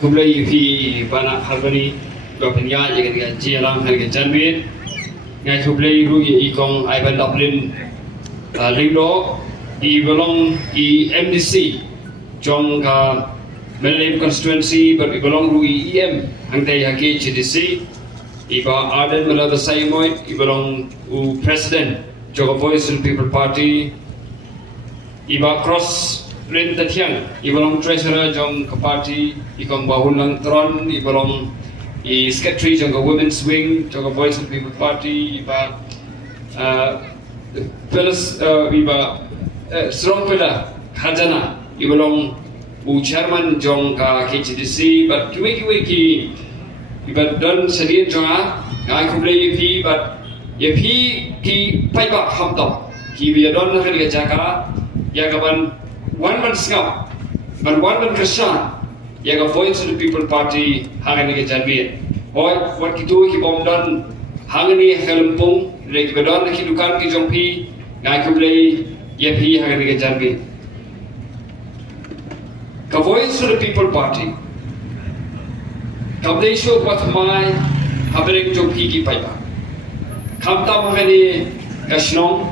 Kumlai fi bana harbani dopenya jaga jelang harga janmit ngai kumlai ru ikong Ivan Dublin ringdo I belong I MDC jong ka Malaysia constituency but I belong ru EM hangtai haki GDC iba Aden Malaba Saimoy I belong u president Joga Voice of the People Party iba cross Rin Tatiang, ibalong treasurer jong ke party, ikong bahun lang tron, ibalong secretary jong ke women's wing, jong ke Voice of the People Party, iba strong pillar, khajana, ibalong chairman jong ke KCDC, but kiwi ki, iba don sedian jong ngai kumlei yepi, but yepi ki paiba hamdok, ki biya don nak dia jaga, ya kapan one man sngap, but one man Krishan, yaga Voice of the People Party hangani ke janbit. Boy, what kitu ki bom don hangani helmpung, lagi bedon ki dukan ki jompi, ngai kumlei yepi hangani ke janbit. Ka Voice of the People Party, kamdei show wat mai habering jompi ki paiba. Kamta hangani kashnong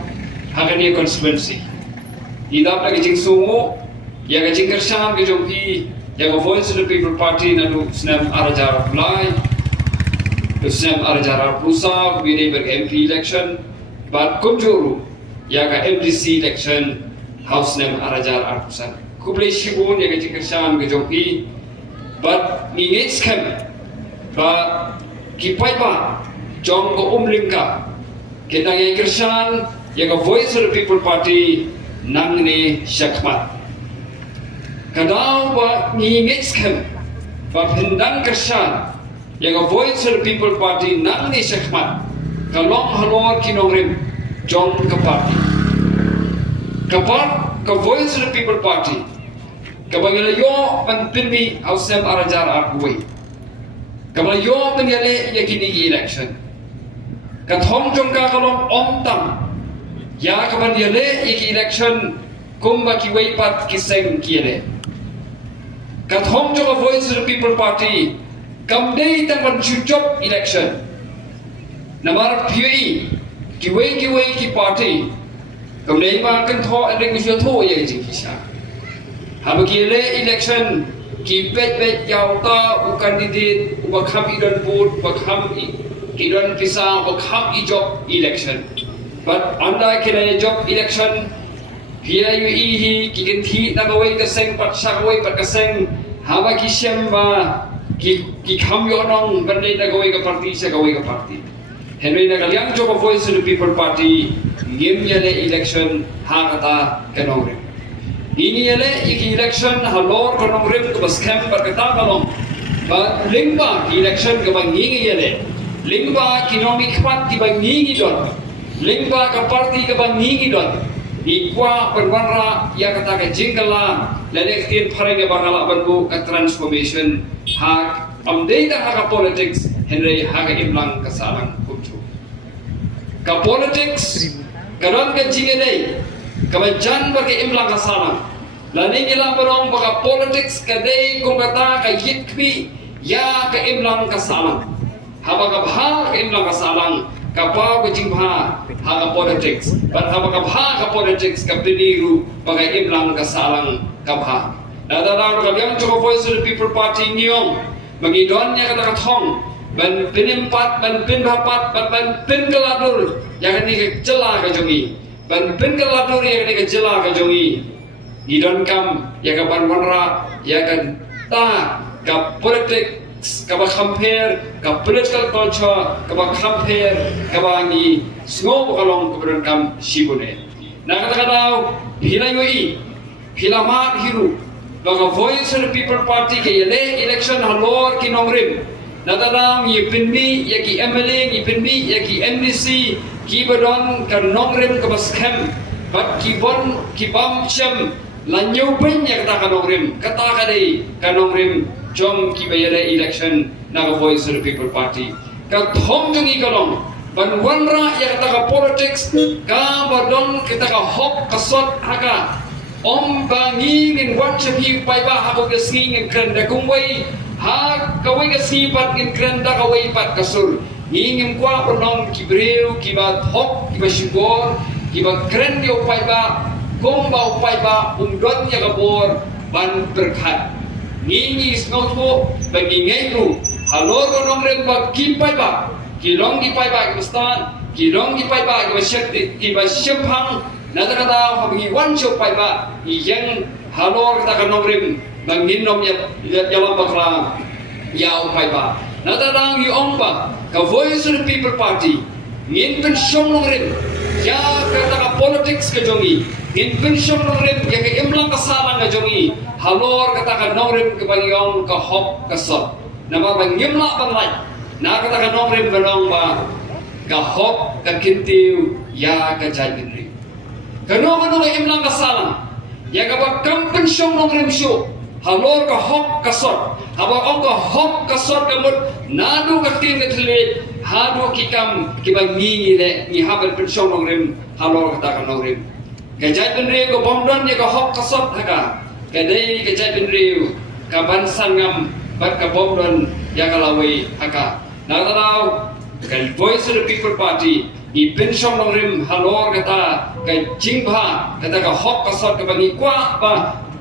hangani constituency. Idap lagi jing sungu, ya ke jing kersham ke jompi, ya ke Voice of the People Party nadu snap arajar apply, to snap arajar pusa, we never MP election, but kumjuru, ya ke MDC election, house snap arajar pusa. Kublai shibun ya ke jing kersham ke jompi, but ni scam, but kipai ba, jong ko umlingka, kita yang kershan, ya ke Voice of the People Party nang ni syakmat kadau ba ngingit skem ba pendang kersan yang Voice of the People Party nang ni syakmat kalong halor kinongrim jong ke party kapat ke Voice of the People Party kabangelayo penpinmi ausem arajar arkuwi kabangelayo penyale yakini election kathong jong ka kalong omtam ya kapan dia le iki election kumba ki weipat kiseng kiele kat hong jo Voice of the People Party kam dei tang ban chuchop election namar phi ki wei ki party kam dei ma kan tho ring mi tho ye ji kisa hab ki le election ki pet yaw ta u candidate u kham idon put u kham idon pisa u kham I job election but anda kena job election PIUE hi kikin thi na gawai ka seng pat sa gawai pat ka seng haba ki syamba ki kham yo nong bandai na gawai ka party sa gawai ka party henry na kalyang jo Voice of the People Party ngim yale election ha kata kanongre ini yale iki election halor kanongre ka baskem pat kata kalong ba lingba election ka bangingi yale lingba kinomi khpat ki bangingi don lingba ka party ka bangingi don ikwa perwanra ya kata ka jingala lelektin pharai bangala banbu ka transformation hak amdei da ka politics henry haga imlang ka salang kumchu ka politics karon ka jingene ka jan ba ka imlang ka salang lani nila barong ba politics ka dei kung kata ka yikwi ya ka imlang ka salang haba ka bha ka imlang ka salang kapau ke jingha haga politics but haba ka politics ka piniru bagai imlang ka salang kapha nadara ka yang jo Voice of the People Party niong mangidon nya kata thong ban pinimpat ban pinbapat ban pinkaladur yang ni ke jela ka jongi ban pinkaladur yang ni ke jela ka jongi idon kam ya ka ban wanra ya kan ta ka politics kaba compare ka political culture kaba compare kaba ni sngo kalong keberan kam shibune na kata kadau hila yoi hila mat hiru baga Voice of the People Party ke yele election halor kinongrim na tadam yipinmi yaki MLA yipinmi yaki MDC ki badon kan nongrim kaba scam bat ki bon ki bam cham lanyo pen ya kata kanongrim kata kadai kanongrim jom ki bayare election na Voice of the People Party ka thong jongi kalong ban wanra ya kata politics ka badon kita ka hok kasot haka bangingin wan chapi pai ba ha ko gasingin krenda kumway ha kawai gasipat ngin krenda kawai pat kasur ngingim kwa ponong kibreu kibat hok kiba shigor kiba krendio pai ba komba pai ba umdon ya kabor ban berkat ngingi snotwo bagi ngairu halor nong rem ba kipai ba kilong di pai ba kistan kilong di pai ba kiba shempang nada habigi wan show pai ba yang halor ta kanong rem bangin nom ya yalam bakla yau pai ba nada dang ong ba ka voice of the people party ngin pen shom nong rem ya kata ka politics ka jongi ngin pen shom nong rem ya ka imlang kasalang ka jongi halor kata ka nong rem ka bangyong ka hop ka sot nama bangimla banglay na kata ka nong rem banong ba ka hop ka kintiu ya ka jayin rem kano ka imlang kasalang ya ka ba kampen shom nong rem show halor ka hop ka sot haba ong ka hop ka sot ka mut nadu ka tin ka thle hadu kikam kibangi le ni habal pen shom nong rem halor kata ka nong rem ka jayin rem ko bomdon ya ka hop ka sot haka kadai ka jayin rem ka ban sangam bat ka bomdon ya ka lawai haka nagaraw ka voice of the people party i pension nong rim halor kata ka jingba kata ka hok ka sot ka bangi kwa ba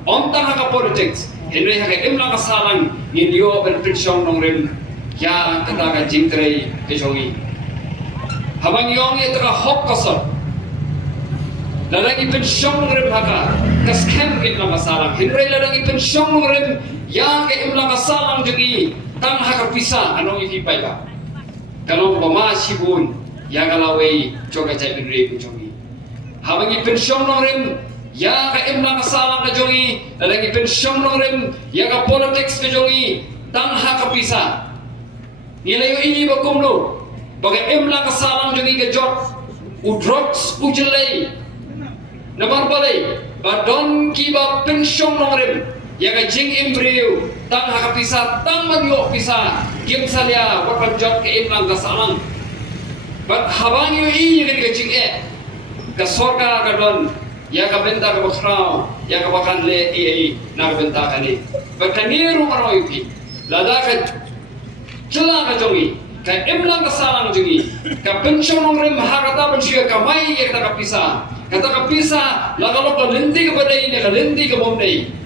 omta ka politics henry ha ka imla ka salang ni dio ben pension nong rim ya kata ka jingtrei ke jongi habang yong ye ka hok ka sot lalagi pension nong rim haka ka scam imla ka salang henry lalagi pension nong rim ya ka imla ka salang jongi tang haka pisa anong ihipai ba kalau pama sibun ya kalaway coga jayin rem jongi habangi pension nong rem ya ka imlang salang ka jongi lalagi pension nong rem ya ka politics ka jongi tang haka pisa nilayo ini ba kumlo baga imlang salang jongi ka jot u drugs u jelay nabar balay badon ki ba pension nong rem ya ka jing embryo tang haka pisa tang magyo pisa kim salya wakan jot ka imlang ka salang but habang yu i ni ka jing ka sorga ka don ya ka benta ka bakrao ya ka bakan le i na ka benta ka ni but kaniru maro yu pi lada ka chela ka jongi ka imlang ka salang jongi ka pension nong rem hakata pension ka mai ya ka pisa kata ka pisa lagalo ka lendi ka badai ne ka lendi ka bomdai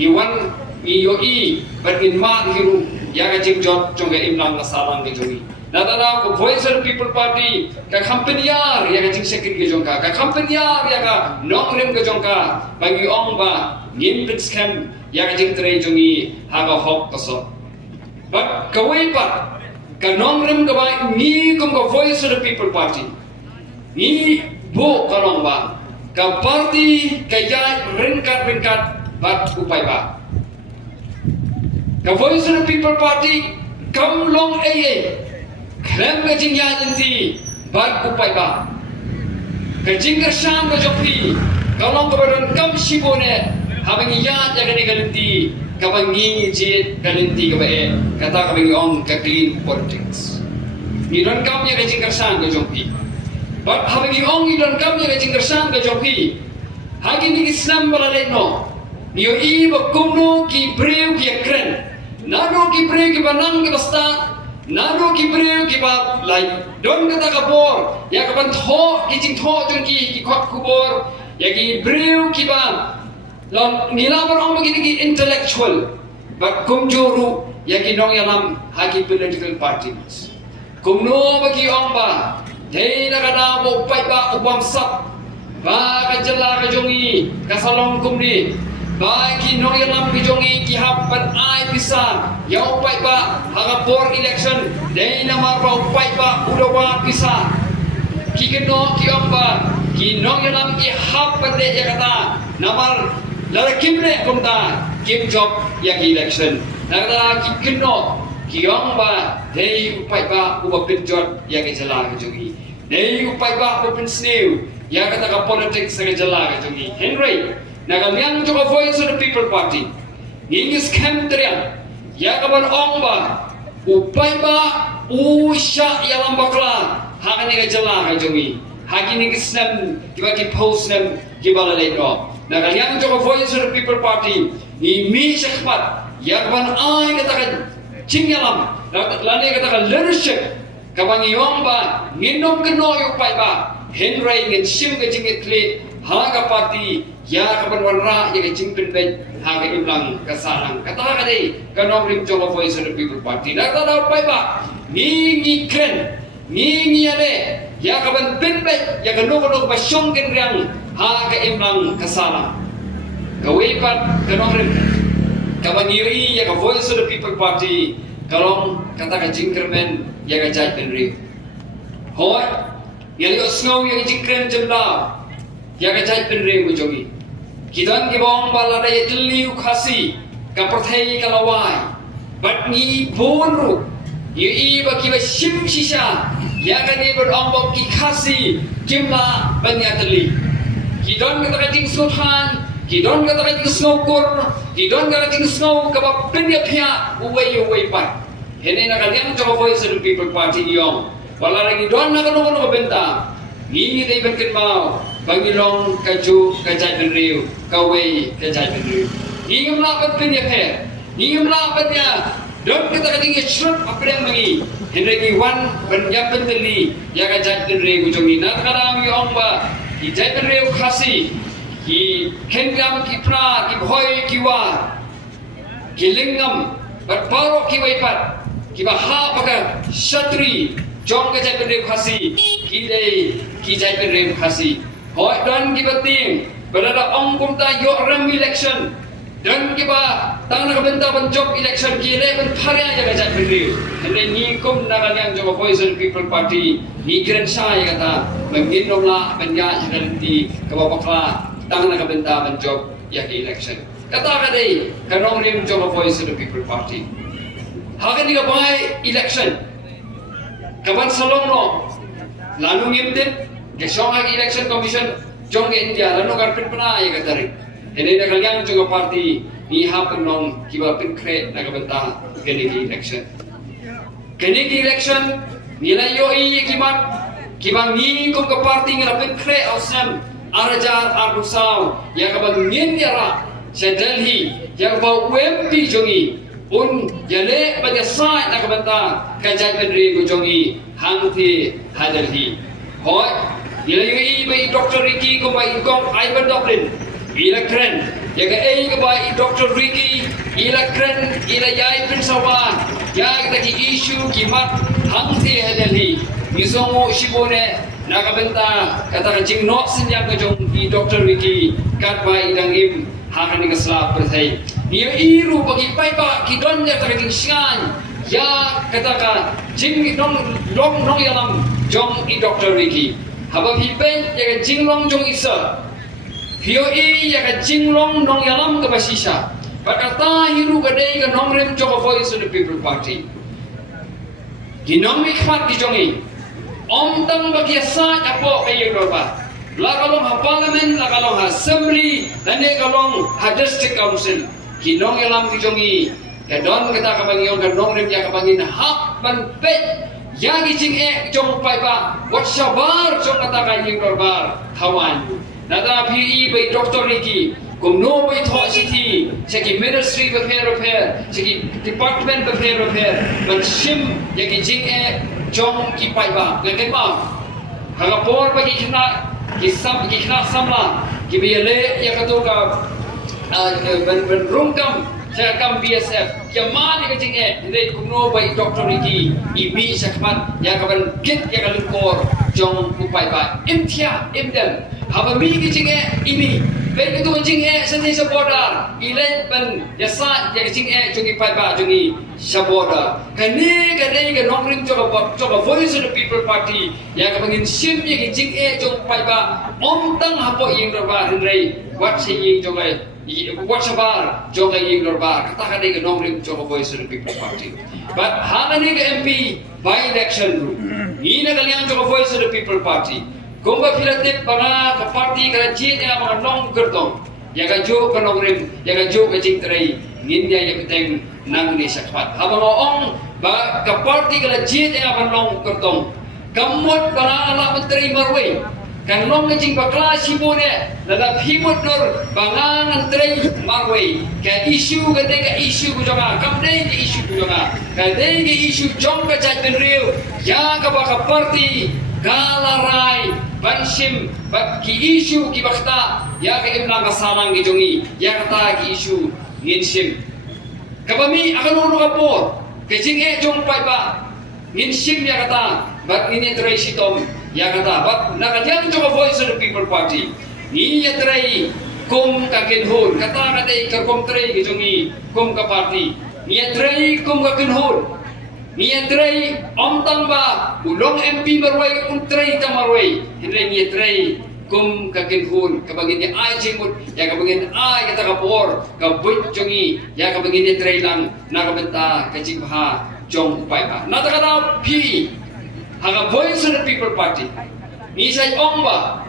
iwan iyo i batin ma hiru ya ka jing jot jonga imlang ka salang ka jongi nada ko voice of the people party ka company yar ya ka jing second ka jongka ka company yar ya ka nong rem ka jongka bagi ong ba ngin pit scam ya ka jing tre jongi ha ka hok ka so but ka wei pat ka nong rem ka ba ni kum ka voice of the people party ni bo ka nong ba ka party ka ya ringkat bat upai ba ka voice of the people party kam long ay krem ka jing ya jinti bat upai ba ka jing ka sham ka jopi ka long ka badan kam shibone habangi ya ja ka ni galinti ka bangi jit galinti ka ba kata ka bangi on ka clean politics ni don kam ya ka jing ka sham ka jopi but habangi on ni don kam ya ka jing ka sham ka jopi hagi ni islam balale no niyo iba kumno ki breu ki kren nano ki breu ki banang ki basta nano ki breu ki ba lai don kata ka bor ya ka ban tho ki jing tho jong ki khot ku bor ya ki breu ki ba lon nila bar om ki intellectual ba kumjuru ya ki nong yalam hagi political parties kumno ba ki om ba dei na kada bo pai ba ubam sap ba ka jala ka jongi ka salong kumni bagi nong yalam ki jongi ki hapan ai bisa ya upai ba haga bor election dei na mar ba upai ba udawa bisa ki keno ki amba ki nong yalam ki hapan de ya kata namar lara kimne kumta kim job ya ki election nagara ki keno ki amba dei upai ba uba pinjot ya ki jala ki jongi dei upai ba open snew ya kata ka politics sa jala ki jongi Henry nagamian to voice of the people party ingis kemtrian ya kaban ong ba upai ba usha yalam bakla hakani ka jala ka jongi hakini kisnam kiba ki post nam kiba le no na kalian jo voice of the people party ni mi shakpat yakban ai ka ta cingyalam lani ka ta leadership kabang yong ba nginom keno yu pai ba henry ngin sim ka jingit kle haga party ya kaban warra ya ka jingpin be haga imlang kasalang kata ka dei kanong rim jo voice of the people party na ta da pai ba ni kren ni ale ya kaban pin be ya ka no ba syong ken riang haga imlang kasalang kawai pat kanong rim kaban yui ya ka voice of the people party kalong kata ka jingkermen ya ka jai pen ri hoi ya yo snow ya jingkren jemla ya ka jai pen ri mu jogi kidan ki bong bala da ya liu khasi ka prathai ka lawai bat ni bonru ye ba ki ba sim sisa ya ka ni ber ong ki khasi jemla banya teli kidan ka jing sultan kidan ka jing snow kor kidan ka jing snow ka ba penya phia uwai pa hene na kalian jo voice of the people party yong wala lagi don na kono benta ni dei ben ken mau bangilong kaju kajai benriu kawe kajai benriu ni ngamla pat penya phe ni ngamla pat ya don kita kading shrut aprem mangi hene ki wan ben ya penteli ya kajai benriu jongi na kadang yong ba ki jai benriu khasi ki kengam ki pra ki bhoi ki wa ki lingam bat paro ki wai pat ki baha paga shatri jong ke jai pen khasi ki dei ki jai pen khasi hoi dan ki bating berada ong kum ta yo ram election dan ki ba tang na benta ban job election ki le ban thare ya jai pen hene ni kum na yang jo poison people party ni kren sa ya kata mengin nomla benya garanti ke bakla tang na benta ban job ya election kata ka dei kanong rim jo poison people party hagan ni ka bai election kaban salong no lanu ngimtin ke shonga election commission jong India lanu garpin pana ya katari ene na kalian juga party ni happen nong kiba pin kre na kabanta kene election nilai yo i kiba ni ko ka party ngara pin kre ausam arajar arbusau ya kabang ngin yara sa Delhi ya ba UMP jongi un jale pada sai nak banta kajai pendiri gujongi hangti hadelhi hoi ilai bai Dr. Ricky ko bai kong Ivan Dublin ila kren jaga ke bai Dr. Ricky ila kren ila yai pinsawa ya ki issue ki mat hangti hadelhi misongo shibone nak banta kata jing no sinyam gujong di Dr. Ricky kat bai dangim hakani keslap perthai ni iru bagi pai ba ki don ya tak ding shan ya kata jing nong yalam jong i Dr. Ricky haba hi pen ya jing long jong isa hio i ya jing long nong yalam ka basisa bakata hiru ka dei ka nong rem jong voice of the people party ki nong mi khat di jongi om tang bagi sa apo ayo ba la kalong ha parliament la kalong ha assembly dan ne kalong ha district council kinong yalam kijongi kadon kita kabangion kadong rim ya kabangin hak ban pet ya gijing jong pai ba wat sabar jong kata kaying dorbar kawan nada pi bai Dr. Ricky kum no bai tho city seki ministry repair seki department repair ban sim ya gijing jong ki pai ba ngai ba hagapor bagi kena kisah samla kibiyale ya katoka ben rungkam saya kam BSF ya mani kecing dei kumno bai Dr. Ricky ibi sakmat ya kaban kit ya kalukor jong upai ba imtia imdem haba mi kecing ini ben itu kecing seni saboda ile ben ya sa ya kecing jong ipai ba jongi saboda kani ke nongring coba voice of the people party ya kabangin sim ya kecing jong upai ba om tang hapo yeng dorba henrei wat sing jongai what sabar joga yeng dorba kata kade ke nongring coba voice of the people party but hangani ke MP by election ina kalian coba voice of the people party kumba filatif bana ke party karaji ya mga nong gertong ya ka jo ka nongring ya ka jo ka jing trai ngin ya peteng nang ni sakpat habang ong ba ka party karaji ya mga nong gertong Kamut bangala menteri marway. Kan long ngajing bakla sibone lada himut nur bangangan menteri marway. Ka isu ketika isu kujonga kamdei ke isu kujonga. Ka dei ke isu jong ka chat benriu. Ya ka baka parti galarai bansim bak ki isu ki bakta ya ka imna ka salang ki jongi ya kata ki isu nginsim. Kabami akan uno kapor. Kajing jong pai ba nginsim ya kata bat ini terai sitom ya kata bat nakajang jong Voice of the People Party ni ya terai kum kakin hon kata kata ikarkom terai ki jongi kum ka party ni ya terai kum kakin hon ni ya terai om tang ba ulong MP marway untrai ka marway hindi ni ya terai kum kakin hon kabagin ni ay jimut ya kabagin ay kata kapor kabut jongi ya kabagin ni terai lang nakabenta kajing ha jong pai ba natakata pi haga Voice of the People Party ni say omba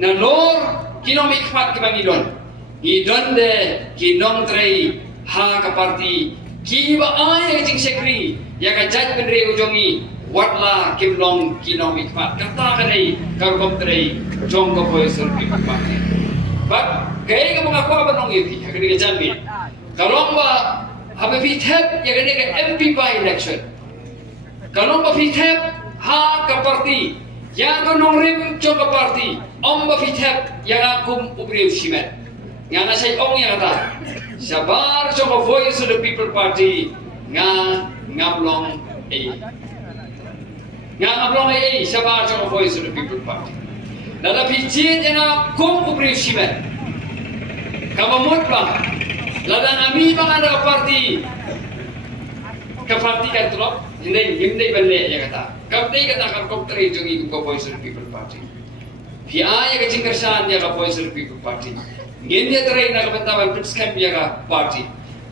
na lor kinong ikmat kibangidon idon de kinong tray ha ka party kiba ay jing sekri ya ka jaj benre ujongi watla kimlong kinong ikmat kata kanai karkom tray jong ka Voice of the People Party but kay ka mga kwa ba nong ipi hakani ka janbi kalong ba habe vi thep ya kani ka MP by election kalau mafitep ha ka parti yang kanong rim cho ka parti om mafitep yang akum ubriu simet nga na say ong yang kata sabar cho ka Voice of the People Party nga ngablong sabar cho ka Voice of the People Party nadapi jit yang akum ubriu simet kamamut ba ladang ami bang ada parti ka parti kan tulok hindi bale ya kata kapdei kata kan kopteri jongi ko Voice of the People Party pia ya ka cingkersan ya ka Voice of the People Party ngende terai na kabantaban pitskan ya ka party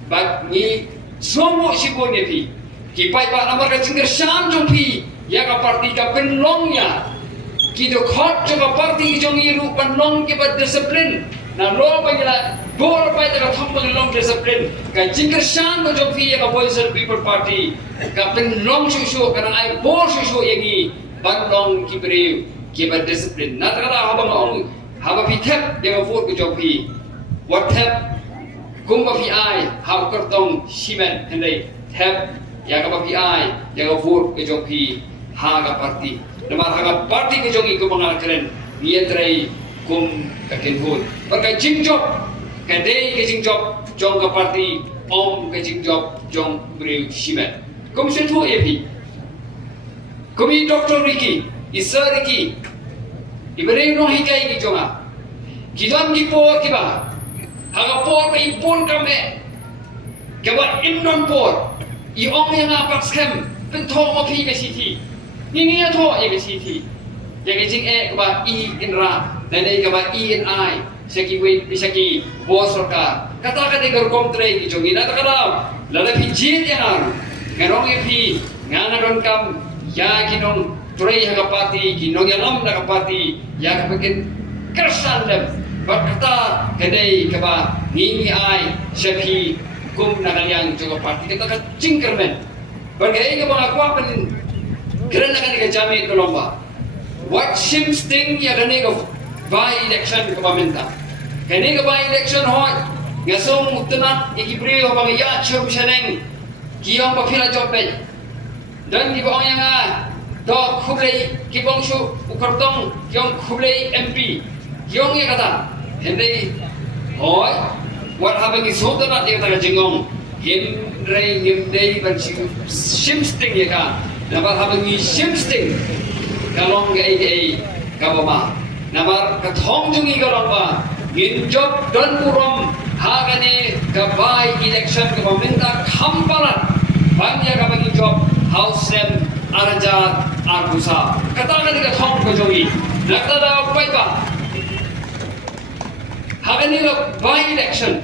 but ni somo sibone pi ki pai pa namar ka cingkersan jong pi ya ka party ka penlongnya ki do khot jo ka party jongi ru penlong ke ba disiplin na lo ba gila bor pa ta thong ba long discipline ka cingkersan do jong pi ya ka Voice of the People Party ka penlong susu kana ai bor susu yagi banlong ki breu ki ba discipline na ta ra habang ong haba pi thep ya ka vote ko jong pi what thep kum ba pi ai hab kartong simen hendai thep ya ka ba pi ai ya ka vote ko jong pi ha ka party namar ha ka party ko jong ko mangal keren ni trai kum ka ken hon ka jingjop ka dei ka jingjop jong ka party om ka jingjop jong breu simen kum se thu epi kumi Dr. Ricky Sir Ricky ibreu no hikai ki jonga kidon ki por ki ba haga por ba ipon kame ke ba imnon por I ong yang apak scam pen tho ma phi ka city ni ni tho ye ka city ye ka jing e ka ba I in ra dan dei ka ba I in I seki wait bisaki bos ka kata ka de gar kom tre ki jongi na ta kada la phi jit yang ar ngarong e phi ngana don kam ya kinong tre ha ka pati kinong ya lam na ka pati ya ka pakin kersan dem berkata kedai ka ba ni ai seki kum na kaliang jo ka pati kata ka cingkermen bergai ka ba kwa pen keren na ka jami ko lomba what seems thing ya ka ne ka by election ka pamenta kani ka by election ho ngasong mutna ikibre ho ba ya chur bisaneng kiyong pa phila job pe dan di ba yang do khublei kibong su ukartong kiyong khublei MP kiyong ya kata hendai hoy what habang isoda na dia ta jingong hindrei hindei ban shimsting ya ka nabar habang shimsting kalong ga ai kabama nabar kathong jungi kalong ba ginjob don purom hagane kabai election ka pemerintah khampalan bangya ka bagi job house sem arajat arbusa katakan ka thong ko jogi lakta da pai ba hagane ka by election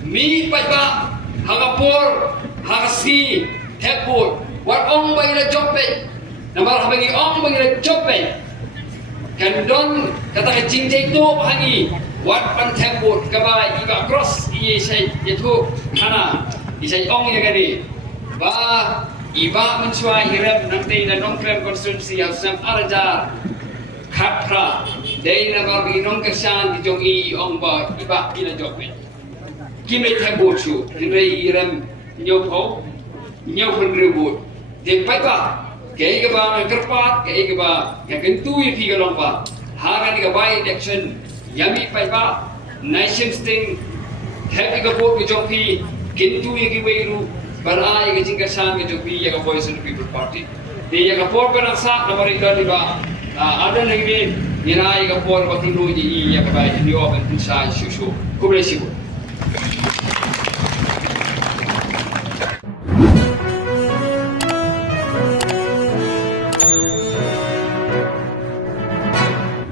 mi pai ba hagapor hagasi thepur wat ong bai la job pe namar habagi ong bai la job pe kandon kata ka jingjai to hangi wat pan thepur kaba iba cross iye sai yetu kana isai ong ya gani ba iba mensua hiram nanti na nongkrem konstitusi Hausam Arajar khatra dei na bar binong kesan di jong I ong ba iba ila jokme kimai thabochu dinrei hiram nyopho nyopon rebut de pai ba kei ga ba kerpat kei ga ba ya kentu I phi ga long ba haga ni ga bai election yami pai ba nation sting happy ga vote with jopi kintu ye gi weiru barai ga jingka sang ga jopi ya ga voice of the people party de ya ga por ba sa nomor ito di ba ada lagi ni rai ga por ba tunu ji ya ga bai ni open inside shushu kubre sibu